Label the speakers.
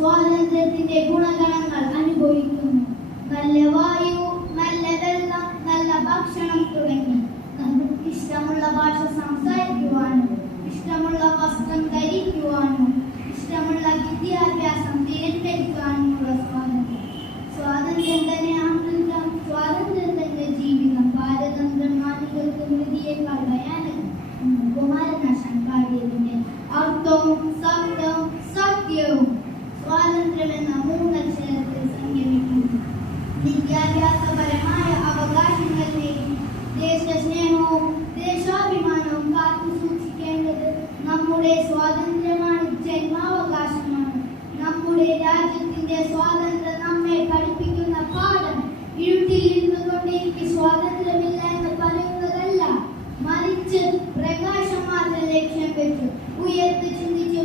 Speaker 1: സ്വാതന്ത്ര്യത്തിന്റെ ഗുണഗണങ്ങൾ അനുഭവിക്കുന്നു. നല്ല വായു നല്ല വെള്ളം നല്ല ഭക്ഷണം തുടങ്ങി. നമുക്ക് ഇഷ്ടമുള്ള ഭാഷ സ്വാതന്ത്ര്യമാണ് ജന്മാവകാശമാണ്. നമ്മുടെ രാജ്യത്തിന്റെ സ്വാതന്ത്ര്യം നമ്മെ പഠിപ്പിക്കുന്ന പാഠം ഇരുട്ടിൽ ഇരുന്നുകൊണ്ട് എനിക്ക് സ്വാതന്ത്ര്യമില്ല എന്ന് പറയുന്നതല്ല. മറിച്ച് പ്രകാശം മാത്രം ലക്ഷ്യം വെച്ചു. ഉയർത്ത് ചിന്തിച്ചു